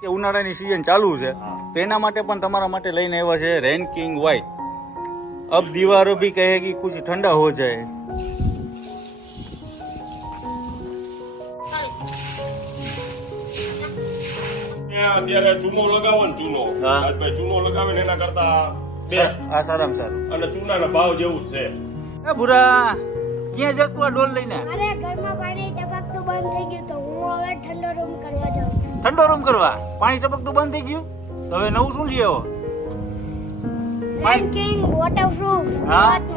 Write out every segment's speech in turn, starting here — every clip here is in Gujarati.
કે ઉનાળાની સિઝન ચાલુ છે. તો એના માટે પણ તમારા માટે લઈને આવ્યા છે રેન કિંગ વ્હાઈટ અબ દીવારો ભી કહેગી કુછ ઠંડા હો જાય. અત્યારે ચૂનો લગાવો ને ચૂનો. રાજભાઈ ચૂનો લગાવે ને એના કરતા બેસ્ટ આ સારામાં સારું. અને ચૂનાના ભાવ જેવું જ છે. એ ભૂરા ક્યાં જતું આ ડોલ લઈને? અરે ઘરમાં પાણી ટપકતું બંધ થઈ ગયું તો હું હવે ઠંડો રૂમ કરવા જાઉં છું. ઠંડો રૂમ કરવા. પાણી ટપકતું બંધ થઈ ગયું. તો હવે નવું શું લઈ આવો રેન્કિંગ વોટરપ્રૂફ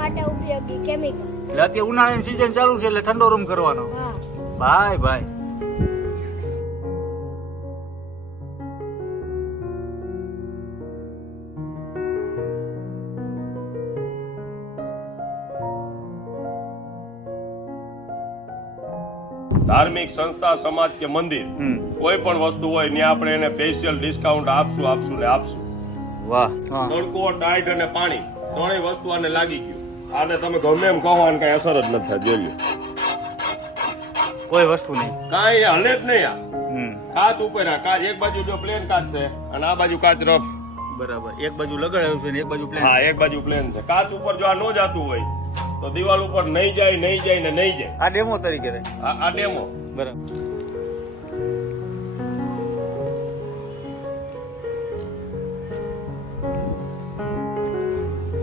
માટે ઉપયોગી કેમિકલ એટલે અત્યારે ઉનાળાની સિઝન ચાલુ છે એટલે ઠંડો રૂમ કરવાનો. ભાઈ ભાઈ. ધાર્મિક સંસ્થા સમાજ કે મંદિર કોઈ પણ વસ્તુ હોય ત્યાં આપણે એને સ્પેશિયલ ડિસ્કાઉન્ટ આપશું આપશું ને આપશું. વાહ તડકો ટાઈટ અને પાણી ત્રણેય વસ્તુ આને લાગી ગયું. આને તમે ગમે એમ કહો આને કઈ અસર જ નથી થાય જોઈએ કોઈ વસ્તુ નહીં. કાંઈ હલે જ નહીં આ. કાચ ઉપર આ કાચ એક બાજુ જો પ્લેન કાચ છે અને આ બાજુ કાચ રફ. બરાબર. એક બાજુ લગાડાયું છે ને એક બાજુ પ્લેન હા એક બાજુ પ્લેન છે. કાચ ઉપર જો આ ન જાતું હોય તો દિવાલ ઉપર નહીં જાય નહીં જાય ને નહીં જાય. આ ડેમો તરીકે રહે આ આ ડેમો. બરાબર.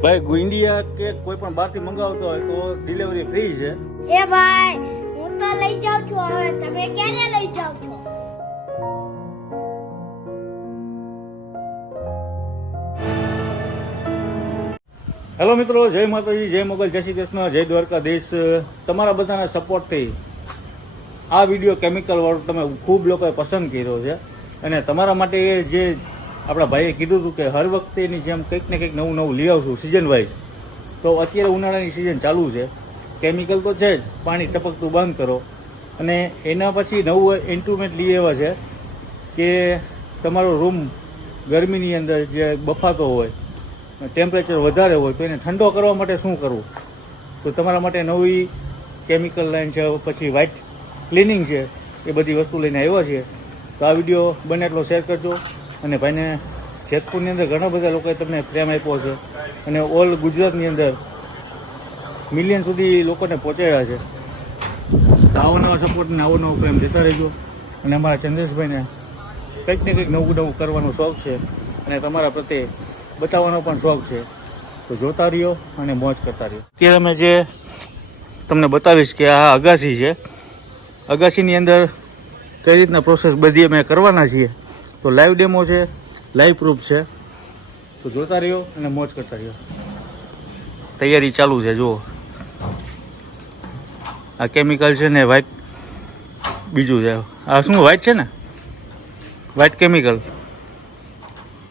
ભાઈ ઇન્ડિયા કે કોઈ પણ બહારથી મંગાવતો હોય તો ડિલિવરી ફ્રી છે. એ ભાઈ હું તો લઈ જાઉં છું હવે. તમે ક્યારે લઈ જાવ છો? હેલો મિત્રો, જય માતાજી, જય મોગલ, જય શ્રી કૃષ્ણ, જય દ્વારકાધીશ. તમારા બધાના સપોર્ટથી આ વીડિયો કેમિકલ વાળો તમે ખૂબ લોકોએ પસંદ કર્યો છે. અને તમારા માટે જે આપણા ભાઈએ કીધું હતું કે હર વખતેની જેમ કંઈક ને કંઈક નવું નવું લઈ આવશું સિઝન વાઇઝ તો અત્યારે ઉનાળાની સિઝન ચાલુ છે. કેમિકલ તો છે જ, પાણી ટપકતું બંધ કરો. અને એના પછી નવું ઇન્સ્ટ્રુમેન્ટ લઈ આવ્યા છે કે તમારો રૂમ ગરમીની અંદર જે બફાતો હોય ટેમ્પરેચર વધારે હોય તો એને ઠંડો કરવા માટે શું કરવું? તો તમારા માટે નવી કેમિકલ લાઈન છે, પછી વ્હાઇટ ક્લિનિંગ છે, એ બધી વસ્તુ લઈને આવ્યા છીએ. તો આ વીડિયો બને એટલો શેર કરજો. અને ભાઈને જેતપુરની અંદર ઘણા બધા લોકોએ તમને પ્રેમ આપ્યો છે. અને ઓલ ગુજરાતની અંદર મિલિયન સુધી લોકોને પહોંચાડ્યા છે. આવો નવા સપોર્ટ ને આવો નવો પ્રેમ દેતા રહેજો. અને અમારા ચંદ્રેશભાઈને કંઈક ને કંઈક નવું નવું કરવાનો શોખ છે. અને તમારા પ્રત્યે બતાવવાનો પણ શોખ છે. તો જોતા રહ્યો અને મોજ કરતા રહ્યો. અત્યારે અમે જે તમને બતાવીશ કે આ અગાસી છે. અગાસીની અંદર કઈ રીતના પ્રોસેસ બધી અમે કરવાના છીએ તો લાઈવ ડેમો છે લાઈવ પ્રૂફ છે. તો જોતા રહ્યો અને મોજ કરતા રહ્યો. તૈયારી ચાલુ છે જુઓ. આ કેમિકલ છે ને વ્હાઈટ બીજું છે. આ શું વ્હાઈટ છે ને? વ્હાઈટ કેમિકલ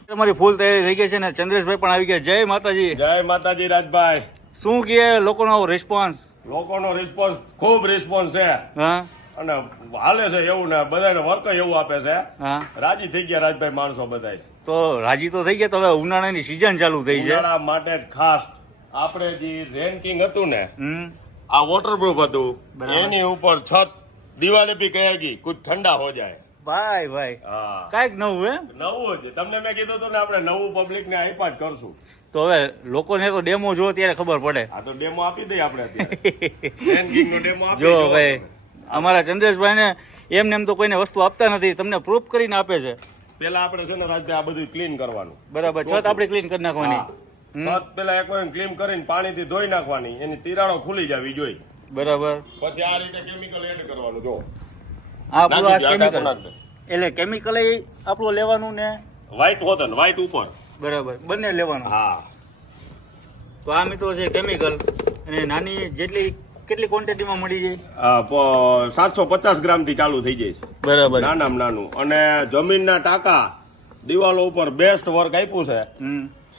તમારી ફૂલ તૈયારી થઈ ગઈ છે ને ચંદ્રેશભાઈ પણ આવી ગયા. જય માતાજી. જય માતાજી રાજભાઈ. શું કહે લોકોનો રિસ્પોન્સ લોકોનો રિસ્પોન્સ ખૂબ રિસ્પોન્સ છે. હા. અને હાલે છે એવું ને બધાને વર્ક એવું આપે છે. રાજી થઈ ગયા રાજભાઈ માણસો બધાય. તો રાજી તો થઈ ગયા તો હવે ઉનાળાની સિઝન ચાલુ થઈ છે. ઉનાળા માટે ખાસ આપણે જે રેન્કિંગ હતું ને આ વોટરપ્રૂફ હતું. એની ઉપર છત દિવાલે ભી કહેગી કુછ ઠંડા હો જાય. ભાઈ ભાઈ. હા. નવું એમ નવું જ. તમને મેં કીધું હતું ને આપણે નવું પબ્લિક ને આપ્યા જ કરશું. તો હવે લોકોને તો ડેમો જો ત્યારે ખબર પડે. આ તો ડેમો આપી દઈએ આપણે જો ભાઈ અમારા ચંદ્રેશભાઈ ને એમને એમ તો કોઈને વસ્તુ આપતા નથી તમને પ્રૂફ કરીને આપે છે. પેલા આપણે છે ને રાજભાઈ આ બધું ક્લીન કરવાનું. બરાબર છત આપણે ક્લીન કરી નાખવાની. છત પેલા એક વાર ક્લીન કરીને પાણીથી ધોઈ નાખવાની. એની તિરાડો ખુલી જવી જોઈએ. બરાબર. પછી આ રીતે કેમિકલ એડ કરવાનું જો. આ પૂરું આ કેમિકલ એટલે કેમિકલ આપણું લેવાનું ને? વ્હાઈટ હોત ને વ્હાઈટ ઉપર. બરાબર બંને લેવાનું. હા. તો આ મિત્રો છે કેમિકલ અને નાની જેટલી કેટલી ક્વોન્ટિટીમાં મળી જાય? સાતસો પચાસ ગ્રામથી ચાલુ થઈ જાય છે. બરાબર. નાનામાં નાનું. અને જમીનના ટાંકા દિવાલો ઉપર બેસ્ટ વર્ક આપ્યું છે.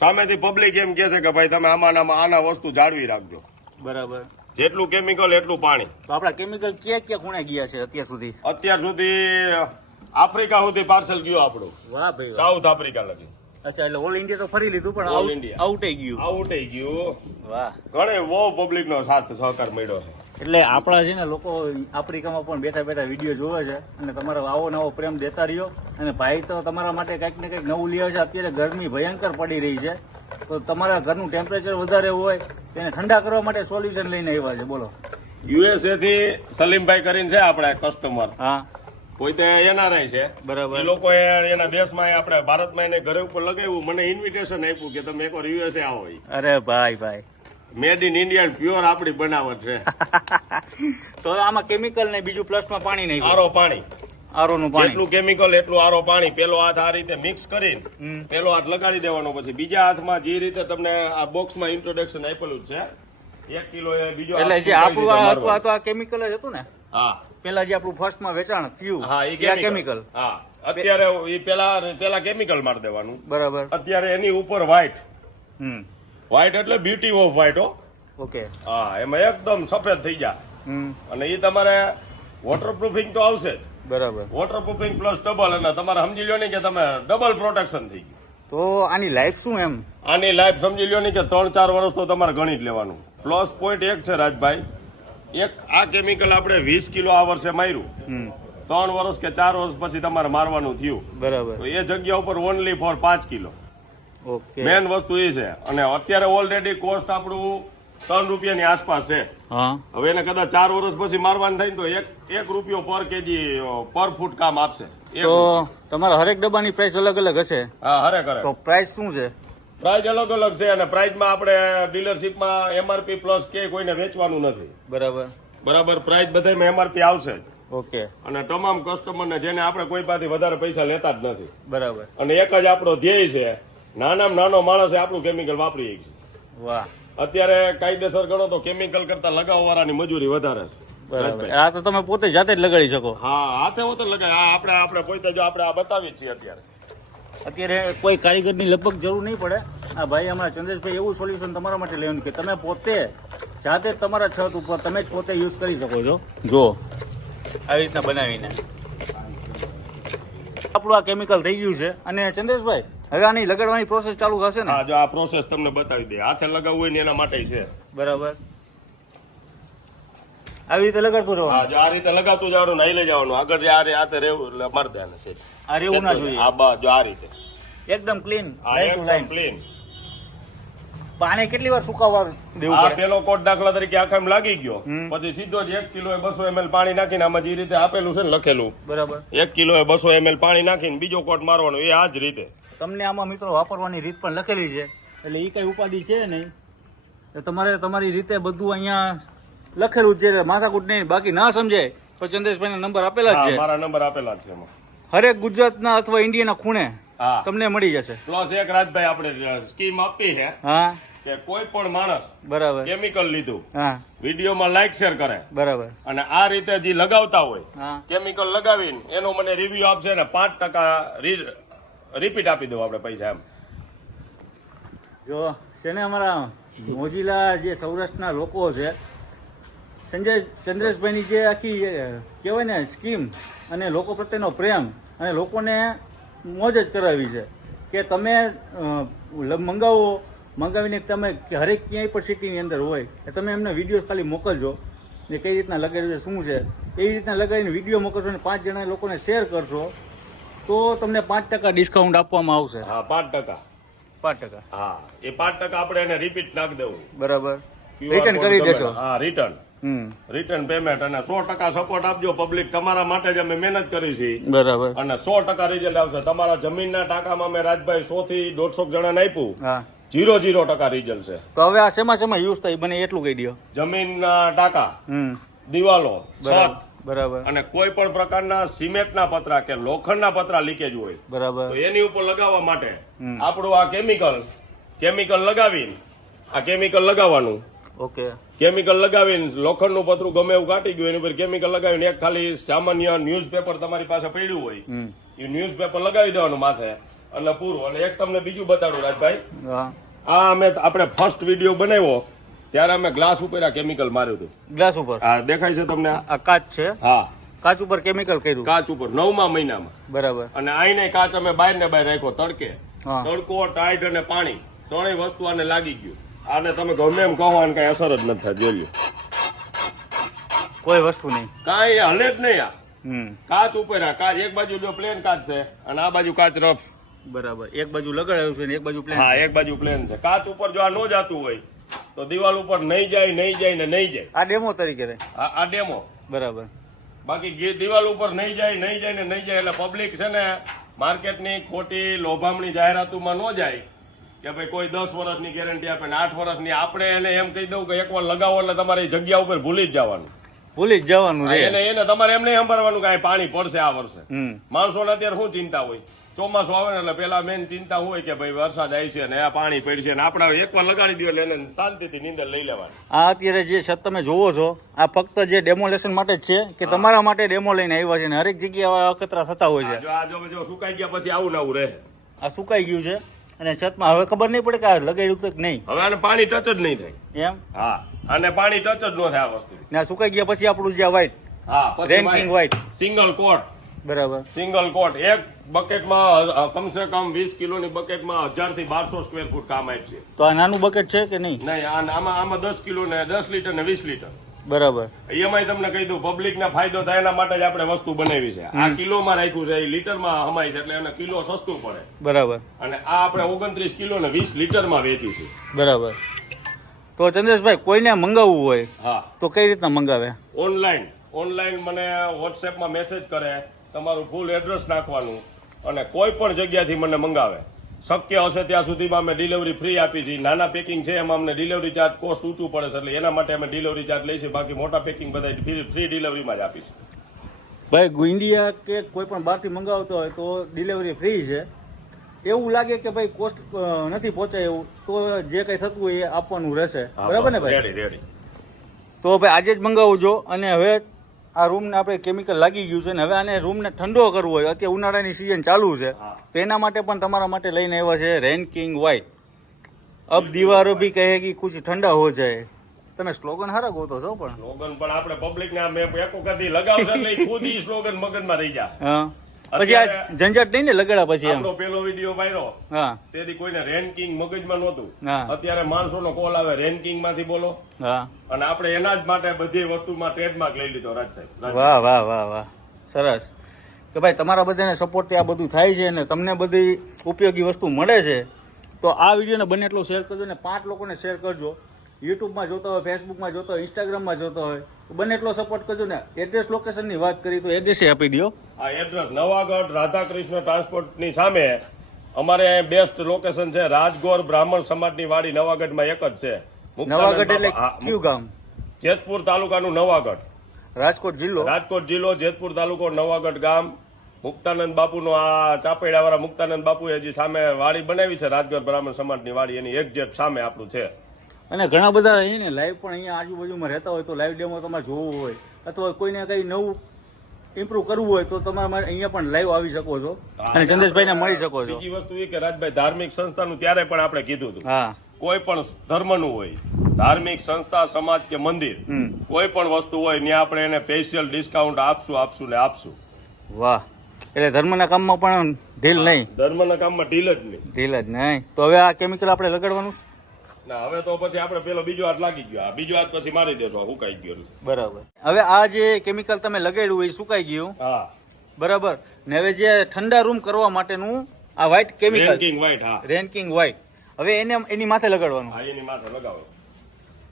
સામેથી પબ્લિક એમ કે છે કે ભાઈ તમે આમાં આના વસ્તુ જાળવી રાખજો. બરાબર. જેટલું કેમિકલ એટલું પાણી. તો આપણા કેમિકલ ક્યાં ક્યાં ખૂણે ગયા છે અત્યાર સુધી? અત્યાર સુધી આફ્રિકા સુધી પાર્સલ ગયું આપણું. વાહ ભાઈ સાઉથ આફ્રિકા લગી. અચ્છા એટલે ઓલ ઇન્ડિયા તો ફરી લીધું પણ ઓલ ઇન્ડિયા. આઉટ ગયું. આઉટ ગયું. વાહ. ઘણે બહુ પબ્લિક નો સાથ સહકાર મળ્યો છે. એટલે આપણા છે ને લોકો આફ્રિકામાં પણ બેઠા બેઠા વીડિયો જોવે છે અને તમારો આવો નવો પ્રેમ દેતા રહ્યો. અને ભાઈ તો તમારા માટે કંઈક ને કંઈક નવું લે છે. અત્યારે ગરમી ભયંકર પડી રહી છે. તો તમારા ઘરનું ટેમ્પરેચર વધારે હોય તેને ઠંડા કરવા માટે સોલ્યુશન લઈને આવ્યા છે બોલો. યુએસએ થી સલીમભાઈ કરીને છે આપણે કસ્ટમર હા. પોતે એનઆરઆઈ છે. બરાબર. એ લોકોએ એના દેશમાં આપણે ભારતમાં એને ઘરે ઉપર લગાવ્યું. મને ઇન્વિટેશન આપ્યું કે તમે એકવાર યુએસએ આવો. અરે ભાઈ ભાઈ. મેડ ઇન ઇન્ડિયા પ્યોર આપણી બનાવટ છે. તો આમાં કેમિકલ ને બીજું પ્લસમાં પાણી નહીં આરો પાણી. આરો નું પાણી. જેટલું કેમિકલ એટલું આરો પાણી. પેલો હાથ આ રીતે મિક્સ કરીને પેલો હાથ લગાડી દેવાનો પછી બીજા હાથમાં જે રીતે તમને આ બોક્સમાં ઇન્ટ્રોડક્શન આપેલું છે એક કિલો એ બીજો એટલે જે આપણું આ હતું આ તો આ કેમિકલ જ હતું ને? હા. પેલા જે આપણું ફર્સ્ટમાં વેચાણ થયું હા એ એ કેમિકલ હા. અત્યારે એ પેલા પેલા કેમિકલ માર દેવાનું. બરાબર. અત્યારે એની ઉપર વ્હાઈટ હમ. વ્હાઈટ એટલે બ્યુટી ઓફ વ્હાઈટ હો. ઓકે. હા એમાં એકદમ સફેદ થઈ જાય અને એ તમારે વોટરપ્રૂફિંગ તો આવશે જ. બરાબર. વોટર પ્રૂફિંગ પ્લસ ડબલ અને તમારે સમજી લો ને કે તમે ડબલ પ્રોટેક્શન થઈ ગયું. તો આની લાઈફ શું એમ? આની લાઈફ સમજી લો ને કે ત્રણ ચાર વર્ષ તો તમારે ગણી જ લેવાનું. પ્લસ પોઈન્ટ એક છે રાજભાઈ એક આ કેમિકલ આપણે વીસ કિલો આ વર્ષે માર્યું. ત્રણ વર્ષ કે ચાર વર્ષ પછી તમારે મારવાનું થયું. બરાબર. તો એ જગ્યા ઉપર ઓનલી ફોર પાંચ કિલો. ઓકે મેન વસ્તુ એ છે. અને અત્યારે ઓલરેડી કોસ્ટ આપણું ત્રણ રૂપિયાની આસપાસ છે. હવે એને કદાચ ચાર વર્ષ પછી મારવાનું થાય તો એક એક રૂપિયો પર કેજી પર ફૂટ કામ આપશે. તો તમારા હરેક ડબ્બાની પ્રાઇસ અલગ અલગ હશે. હા હરે કરે. તો પ્રાઇસ શું છે? પ્રાઇસ અલગ અલગ છે અને પ્રાઇઝમાં આપણે ડીલરશીપમાં એમઆરપી પ્લસ કે કોઈને વેચવાનું નથી. બરાબર. બરાબર પ્રાઇઝ બધામાં એમઆરપી આવશે ઓકે અને તમામ કસ્ટમરને જેને આપણે કોઈ પાસેથી વધારે પૈસા લેતા જ નથી. બરાબર. અને એક જ આપણો ધ્યેય છે નાનામાં નાનો માણસ આપણું કેમિકલ વાપરી વાહ. અત્યારે કાયદેસર ગણો તો કેમિકલ કરતા લગાવવાળાની મજૂરી વધારે છે. બરાબર. આ તો તમે પોતે જાતે જ લગાડી શકો. હા હાથે હોતો લગાય. આ આપણે આપણે પોતે જો આપણે આ બતાવી જ છીએ અત્યારે. અત્યારે કોઈ કારીગરની લગભગ જરૂર નહીં પડે. આ ભાઈ હમણાં ચંદ્રેશભાઈ એવું સોલ્યુશન તમારા માટે લેવાનું કે તમે પોતે જાતે તમારા છત ઉપર તમે જ પોતે યુઝ કરી શકો છો. જો આવી રીતના બનાવીને. આપણું આ કેમિકલ થઈ ગયું છે. અને ચંદ્રેશભાઈ હવે આની લગાડવાની પ્રોસેસ ચાલુ થશે ને? હા જો આ પ્રોસેસ તમને બતાવી દે. હાથે લગાવવું હોય ને એના માટે છે. બરાબર. આવી રીતે લગાડતું હા રહેવાનું જો આ રીતે લગાતું જવાનું નહીં લઈ જવાનું. આગળ જે આ રે- હાથે રેવું એટલે મારી છે. આ રેવું ના જોઈએ. આ બા જો આ રીતે. એકદમ clean line to line clean. આને કેટલી વાર સુકાવવા દેવું પડે? પેલો કોટ દાખલા તરીકે આખા એમ લાગી ગયો. પછી સીધો જ એક કિલો બસો એમએલ પાણી નાખીને આમાં જે રીતે આપેલું છે ને લખેલું. બરાબર. એક કિલો બસો એમએલ પાણી નાખીને બીજો કોટ મારવાનો એ આ જ રીતે. તમને આમાં મિત્રો વાપરવાની રીત પણ લખેલી છે. એટલે એ કઈ ઉપાધિ છે નહીં. તમારે તમારી રીતે બધું અહીંયા લખેલું છે. માથાકૂટ નહીં બાકી ના સમજાય. તો ચંદ્રેશભાઈના નંબર આપેલા જ છે. મારા નંબર આપેલા છે હરેક ગુજરાતના અથવા ઇન્ડિયાના ખૂણે તમને મળી જશે. પ્લસ એક રાજભાઈ આપણે સ્કીમ આપી છે હા. કે કોઈ પણ માણસ બરાબર. કેમિકલ લીધું હા. વિડીયોમાં લાઈક શેર કરે. બરાબર. અને આ રીતે જે લગાવતા હોય કેમિકલ લગાવીને એનો મને રિવ્યુ આપશે ને પાંચ ટકા રિપીટ આપી દઉં આપણે પૈસા એમ. જો છે ને અમારા મોજીલા જે સૌરાષ્ટ્રના લોકો છે સંજય ચંદ્રેશભાઈની જે આખી કહેવાય ને સ્કીમ અને લોકો પ્રત્યેનો પ્રેમ અને લોકોને મોજ જ કરાવી છે. કે તમે મંગાવો મંગાવીને તમે હરેક ક્યાંય પણ સિટીની અંદર હોય એ તમે એમને વીડિયો ખાલી મોકલજો. ને કઈ રીતના લગાડ્યું છે શું છે એવી રીતના લગાડીને વીડિયો મોકલશો અને પાંચ જણા લોકોને શેર કરશો તો તમને પાંચ ટકા ડિસ્કાઉન્ટ આપવામાં આવશે. હા પાંચ ટકા. પાંચ ટકા. હા એ પાંચ ટકા આપણે એને રિપીટ નાખી દેવું. બરાબર. રિટર્ન કરી દેશો. હા રિટર્ન રિટર્ન પેમેન્ટ અને સો ટકા સપોર્ટ આપજો. પબ્લિક તમારા માટે જ અમે મહેનત કરી છે. બરાબર. અને સો ટકા રિઝલ્ટ આવશે. તમારા જમીનના ટાંકામાં મેં રાજભાઈ સો થી દોઢસો જણાને આપ્યું. જીરો જીરો ટકા રિઝલ્ટ છે. તો હવે આ શેમાં શેમાં યુઝ થાય? બને એટલું કહી દો જમીનના ટાંકા દિવાલો છત. બરાબર. અને કોઈ પણ પ્રકારના સિમેન્ટના પતરા કે લોખંડના પતરા લીકેજ હોય. બરાબર. તો એની ઉપર લગાવવા માટે આપણું આ કેમિકલ કેમિકલ લગાવીને આ કેમિકલ લગાવવાનું ઓકે. કેમિકલ લગાવીને લોખંડનું પતરું ગમે એવું કાઢી ગયું એની પર કેમિકલ લગાવીને એક ખાલી સામાન્ય ન્યૂઝપેપર તમારી પાસે પડ્યું હોય એ ન્યૂઝપેપર લગાવી દેવાનું માથે એટલે પૂરું. અને એક તમને બીજું બતાડું રાજભાઈ. આ અમે આપણે ફર્સ્ટ વીડિયો બનાવ્યો ત્યારે અમે ગ્લાસ ઉપર આ કેમિકલ માર્યું હતું. ગ્લાસ ઉપર? હા દેખાય છે તમને? આ? આ કાચ છે? હા. કાચ ઉપર કેમિકલ કર્યું? કાચ ઉપર નવમા મહિનામાં. બરાબર. અને આઈને કાચ અમે બહાર ને બહાર રાખ્યો તડકે. તડકો ટાઈટ અને પાણી ત્રણેય વસ્તુ આને લાગી ગયું. આને તમે ગમે એમ કહો આને કઈ અસર જ નથી થાય જોઈ કોઈ વસ્તુ નહીં. કાંઈ હલે જ નહીં આ. કાચ ઉપર આ કાચ એક બાજુ જો પ્લેન કાચ છે અને આ બાજુ કાચ રફ. બરાબર. એક બાજુ લગાડાયું છે ને એક બાજુ પ્લેન હા એક બાજુ પ્લેન છે. કાચ ઉપર જો આ નો જાતું હોય તો દિવાલ ઉપર નહીં જાય નહીં જાય ને નહીં જાય. આ ડેમો તરીકે રહે આ આ ડેમો. બરાબર. બાકી દિવાલ ઉપર નહીં જાય નહીં જાય ને નહીં જાય એટલે પબ્લિક છે ને માર્કેટની ખોટી લોભામણી જાહેરાતોમાં ન જાય કે ભાઈ કોઈ દસ વર્ષની ગેરંટી આપે ને આઠ વર્ષની આપણે એને એમ કહી દઉં કે એકવાર લગાવો એટલે તમારી જગ્યા ઉપર ભૂલી જ જવાનું. ભૂલી જ જવાનું એને એને તમારે એમ નહીં સંભાળવાનું કે પાણી પડશે આ વર્ષે. માણસો માણસોને અત્યારે શું ચિંતા હોય? ચોમાસું આવે ને એટલે પેલા મેન ચિંતા હોય કે ભાઈ વરસાદ આવી છે ને આ પાણી પડશે ને આપણે એકવાર લગાડી દો એટલે એને શાંતિથી નીંદર લઈ લેવાની. આ અત્યારે જે છત તમે જોવો છો આ ફક્ત જે ડેમોલેશન માટે જ છે કે તમારા માટે ડેમો લઈને આવ્યા છે ને હરેક જગ્યાએ અખતરા થતા હોય છે. જો આ જો સુકાઈ ગયા પછી આવું ને આવું રહે. આ સુકાઈ ગયું છે. અને છતમાં હવે ખબર નહીં પડે કે આ લગાડ્યું તો કે નહીં. હવે આને પાણી ટચ જ નહીં થાય. એમ? હા. અને પાણી ટચ જ ન થાય આ વસ્તુ. ને સુકાઈ ગયા પછી આપણું જે વ્હાઈટ હા રેન્કિંગ વ્હાઈટ સિંગલ કોટ બરાબર. સિંગલ કોટ એક બકેટમાં કમસે કમ વીસ કિલોની બકેટમાં હજારથી બારસો સ્ક્વેર ફૂટ કામ આપશે તો આ નાનું બકેટ છે કે નહીં? નહીં આ- આમાં આમાં દસ કિલો ને દસ લીટર ને વીસ લીટર બરાબર. એમાંય તમને કહી દઉં પબ્લિક ને ફાયદો થાય એના માટે જ આપણે વસ્તુ બનાવી છે. આ કિલો માં રાખ્યું છે એ લીટરમાં હમાય છે એટલે એને કિલો સસ્તું પડે. બરાબર. અને આ આપણે ઓગણત્રીસ કિલો ને વીસ લીટરમાં વેચી છે. બરાબર. તો ચંદ્રેશભાઈ કોઈને મંગાવવું હોય હા. તો કઈ રીતના મંગાવે? ઓનલાઈન. ઓનલાઈન મને વોટ્સએપમાં મેસેજ કરે તમારું ફૂલ એડ્રેસ નાખવાનું અને કોઈ પણ જગ્યાથી મને મંગાવે. શક્ય હશે ત્યાં સુધીમાં અમે ડિલિવરી ફ્રી આપી છીએ. નાના પેકિંગ છે એમાં અમને ડિલિવરી ચાર્જ કોસ્ટ ઊંચું પડે છે એટલે એના માટે અમે ડિલિવરી ચાર્જ લઈશું બાકી મોટા પેકિંગ બધા ફ્રી ડિલિવરીમાં જ આપીશું ભાઈ ઇન્ડિયા કે કોઈ પણ બહારથી મંગાવતો હોય તો ડિલિવરી ફ્રી છે. એવું લાગે કે ભાઈ કોસ્ટ નથી પહોંચાય એવું તો જે કંઈ થતું હોય એ આપવાનું રહેશે. બરાબર ને ભાઈ? તો ભાઈ આજે જ મંગાવજો અને હવે આ રૂમને આપણે કેમિકલ લાગી ગયું છે ને હવે આને રૂમને ઠંડો કરવો હોય અત્યારે ઉનાળાની સિઝન ચાલુ છે. તો એના માટે પણ તમારા માટે લઈને આવ્યા છે રેન કિંગ વ્હાઈટ અબ દીવારો ભી કહેગી કુછ ઠંડા હો જાય. તમે સ્લોગન હારા ગોતો છો પણ. સ્લોગન પણ આપણે પબ્લિક ને આમ એક વખત લગાવશે એટલે ખુદ ઈ સ્લોગન મગજમાં રહી જાય. હા. પછી આ ઝંઝટ નહીં ને લગાડા પછી આપણો પેલો વીડિયો વાયરો. હા. તેથી કોઈને રેન્કિંગ મગજમાં નહોતું. હા. અત્યારે માણસોનો કોલ આવે રેન્કિંગમાંથી બોલો. હા. અને આપણે એના જ માટે બધી વસ્તુમાં ટ્રેડમાર્ક લઈ લીધો રાજ સાહેબ. વાહ વાહ વાહ વાહ. સરસ. કે ભાઈ તમારા બધાને સપોર્ટથી આ બધું થાય છે અને તમને બધી ઉપયોગી વસ્તુ મળે છે તો આ વિડીયોને બને એટલો શેર કરજો ને પાંચ લોકોને શેર કરજો. યુટ્યુબમાં જોતો હોય ફેસબુકમાં જોતો હોય ઇન્સ્ટાગ્રામમાં જોતો હોય બને એટલો સપોર્ટ કરજો ને. એડ્રેસ લોકેશનની વાત કરી તો એડ્રેસ આપી દો આ એડ્રેસ નવાગઢ રાધાકૃષ્ણ ટ્રાન્સપોર્ટની સામે અમારે અહીં બેસ્ટ લોકેશન છે રાજગોર બ્રાહ્મણ સમાજની વાડી. નવાગઢમાં એક જ છે. નવાગઢ એટલે કયું ગામ? જેતપુર તાલુકાનું નવાગઢ. રાજકોટ જિલ્લો? રાજકોટ જિલ્લો જેતપુર તાલુકો નવાગઢ ગામ. મુક્તાનંદ બાપુનો આ ચાપેડાવાળા મુક્તાનંદ બાપુએ જે સામે વાડી બનાવી છે. રાજગઢ બ્રાહ્મણ સમાજની વાડી. એની એક જેટ સામે આપણું છે. અને ઘણા બધા અહીં ને લાઈવ પણ અહીંયા આજુબાજુમાં રહેતા હોય તો લાઈવ ડેમો તમારે જોવું હોય અથવા કોઈને કંઈ નવું ઇમ્પ્રૂવ કરવું હોય તો તમારે અહીંયા પણ લાઈવ આવી શકો છો. અને ચંદ્રેશભાઈને મળી શકો છો. બીજી વસ્તુ એ કે રાજભાઈ ધાર્મિક સંસ્થાનું ત્યારે પણ આપણે કીધું હતું. હા. કોઈ પણ ધર્મનું હોય ધાર્મિક સંસ્થા સમાજ કે મંદિર કોઈ પણ વસ્તુ હોય ત્યાં આપણે એને સ્પેશિયલ ડિસ્કાઉન્ટ આપશું આપશું ને આપશું. વાહ. એટલે ધર્મના કામમાં પણ ઢીલ નહીં. ધર્મના કામમાં ઢીલ જ નહીં. ઢીલ જ નહીં. તો હવે આ કેમિકલ આપણે લગાડવાનું? ના હવે તો પછી આપણે પેલો બીજો હાથ લાગી ગયો. આ બીજો હાથ પછી મારી દેશો સુકાઈ ગયો બરાબર. હવે આ જે કેમિકલ તમે લગાડ્યું હોય એ સુકાઈ ગયું? હા. બરાબર. ને હવે જે ઠંડા રૂમ કરવા માટેનું આ વ્હાઇટ કેમિકલ રેન્કિંગ વ્હાઇટ હા. રેન્કિંગ વ્હાઇટ હવે એને એની માથે લગાડવાનું. હા એની માથે લગાવો.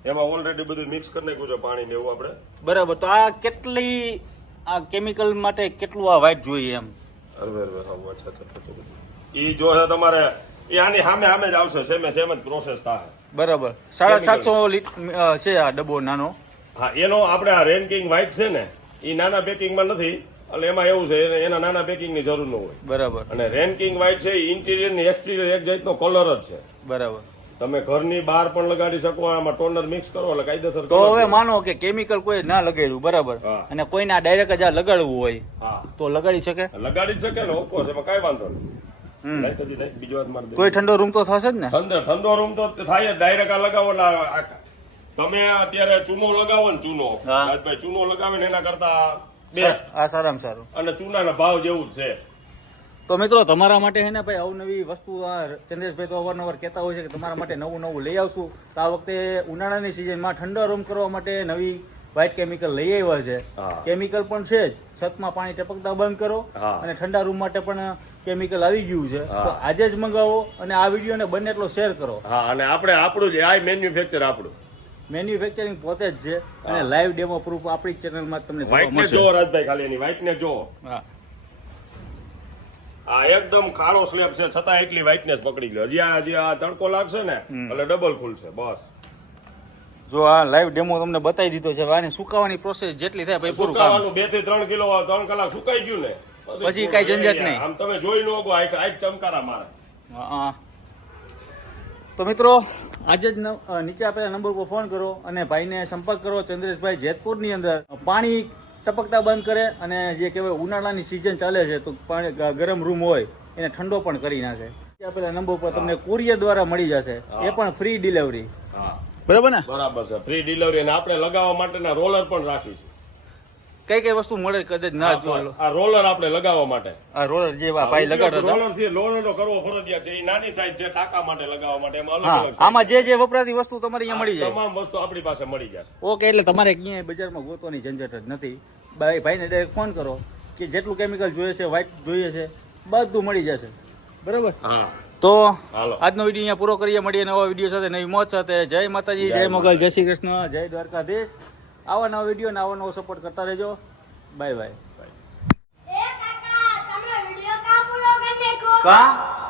એમાં ઓલરેડી બધું મિક્સ કરી નાખ્યું છે પાણી ને એવું આપણે. બરાબર. તો આ કેટલી આ કેમિકલ માટે કેટલું આ વ્હાઇટ જોઈએ એમ? અરવે અરવે હા અચ્છા. ઈ જો તમારે એ આની સામે સામે જ આવશે સેમે સેમ જ પ્રોસેસ થાય. બરાબર. સાડા સાતસો છે આ ડબ્બો નાનો. હા એનો આપણે આ રેન્કિંગ વાઇટ છે ને એ નાના પેકિંગમાં નથી એટલે એમાં એવું છે એના નાના પેકિંગની જરૂર ન હોય. બરાબર. અને રેન્કિંગ વાઇટ છે ઇન્ટિરિયર ને એક્સટિરિયર એક જાતનો કલર જ છે. બરાબર. તમે ઘરની બહાર પણ લગાડી શકો આમાં ટોનર મિક્સ કરો એટલે કાયદેસર તો હવે માનો કે કેમિકલ કોઈ ના લગાડ્યું બરાબર. અને કોઈને આ ડાયરેક્ટ જ આ લગાડવું હોય હા. તો લગાડી શકે? લગાડી જ શકે ને ઓકો છે એમાં કાંઈ વાંધો નહીં. બીજો હાથ મારી દે. ઠંડો રૂમ તો થશે જ ને? ઠંડો ઠંડો રૂમ તો થાય ડાયરેક્ટ આ લગાવો તમે અત્યારે ચૂનો લગાવો ને ચૂનો. હા. રાજભાઈ ચૂનો લગાવે ને એના કરતા બેસ્ટ આ સારામાં સારું. અને ચૂનાના ભાવ જેવું જ છે. તો મિત્રો તમારા માટે છે ને ભાઈ અવનવી વસ્તુ આ ચંદ્રેશભાઈ તો અવારનવાર કહેતા હોય છે કે તમારા માટે નવું નવું લઈ આવશું. તો આ વખતે ઉનાળાની સિઝનમાં ઠંડા રૂમ કરવા માટે નવી વ્હાઇટ કેમિકલ લઈ આવ્યા છે. કેમિકલ પણ છે જ. છતમાં પાણી ટપકતા બંધ કરો અને ઠંડા રૂમ માટે પણ કેમિકલ આવી ગયું છે. તો આજે જ મંગાવો અને આ વિડીયોને બંને એટલો શેર કરો. હા અને આપણે આપણું જ આ મેન્યુફેક્ચર આપણું. મેન્યુફેક્ચરિંગ પોતે જ છે અને. લાઈવ ડેમો પ્રૂફ આપણી ચેનલમાં તમને જોવા વ્હાઈટનેસ જો રાજભાઈ ખાલી એની વ્હાઈટનેસ જો. હા. આ એકદમ કાળો સ્લેબ છે છતાં એટલી વ્હાઈટનેસ પકડી ગયો હજી આ હજી આ તડકો લાગશે ને એટલે ડબલ ખુલશે બસ. જો આ લાઈવ ડેમો તમને બતાવી દીધો છે આને સુકાવાની પ્રોસેસ જેટલી થાય ભાઈ પૂરું કામ. બેથી ત્રણ કિલો ત્રણ કલાક સુકાઈ ગયું ને પછી કઈ ઝંઝટ નહીં. આમ તમે જોઈ લો ગો આ આ ચમકારા મારે. હા. તો મિત્રો આજે જ નીચે આપેલા નંબર પર ફોન કરો અને ભાઈને સંપર્ક કરો ચંદ્રેશભાઈ જેતપુરની અંદર. પાણી ટપકતા બંધ કરે અને જે કહેવાય ઉનાળાની સિઝન ચાલે છે તો ગરમ રૂમ હોય એને ઠંડો પણ કરી નાખે. આપેલા નંબર પર તમને કુરિયર દ્વારા મળી જશે. એ પણ ફ્રી ડિલિવરી હા. બરાબર ને? બરાબર છે. ફ્રી ડિલિવરી અને આપણે લગાવવા માટેના રોલર પણ રાખીશું કઈ કઈ વસ્તુ મળે કદાચ ના જો આ રોલર આપણે લગાવવા માટે. આ રોલર જે ભાઈ લગાડતા રોલરથી રોલર કરવો ફરજિયાત છે. એ નાની સાઈઝ છે ટાંકા માટે લગાવવા માટે એમાં અલગ અલગ આમાં જે જે વપરાતી વસ્તુ તમારે અહીંયા મળી જાય. તમામ વસ્તુ આપણી પાસે મળી જશે. ઓકે એટલે તમારે ક્યાંય બજારમાં ગોતવાની ઝંઝટ જ નથી. ભાઈ ભાઈને ડાયરેક્ટ ફોન કરો કે જેટલું કેમિકલ જોઈએ છે વ્હાઇટ જોઈએ છે બધું મળી જશે. બરાબર? હા. તો હાલો. આજનો વીડિયો અહીંયા પૂરો કરીએ. મળીએ નવા વીડિયો સાથે. નવી મોજ સાથે. જય માતાજી જય મોગલ જય શ્રી કૃષ્ણ જય દ્વારકાધીશ. આવા નવા વીડિયો ને આવા નવો સપોર્ટ કરતા રહેજો. બાય બાય કા?